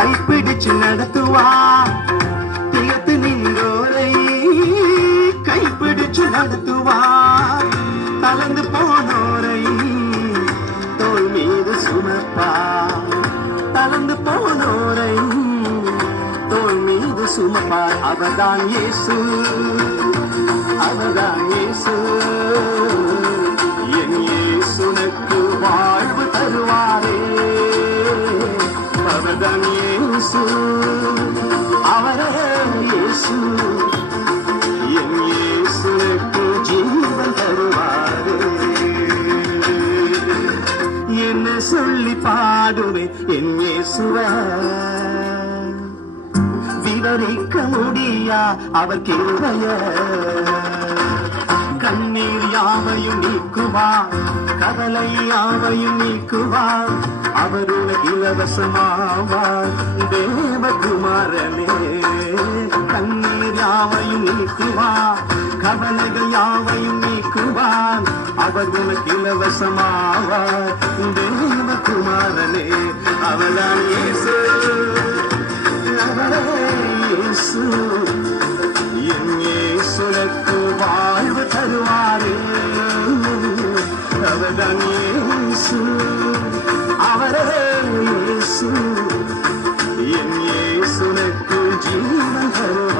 கைப்பிடிச்சு நடத்துவார் திகத்து நின்றோரை கைப்பிடிச்சு நடத்துவா? கலந்து போனோரை தோல் மீது சுமப்பா? கலந்து போனோரை தோல் மீது சுமப்பா? அவதான் இயேசு. அவதான் இயேசு. அவர்தான் இயேசு அவரே இயேசு. என் இயேசுக்கு ஜீவன் தருவாரே. என்ன சொல்லி பாடுவே என் இயேசுவ. விவரிக்க முடியா அவர் கிருபைய. கண்ணீர் யாவையும் நீக்குவார் கவலை யாவையும் நீக்குவார் அவருடைய இலவசமாவார். தேவகுமாரனே கண்ணீர் யாவையும் நீக்குவார் கவலைகள் யாவையும் நீக்குவார் அவர் உனக்கு இலவசமாவார். தேவகுமாரனே அவளால் இயேசு அவர்தான் இயேசு அவர்தான் இயேசு என் இயேசுனக்கு ஜீவன் தருவார்.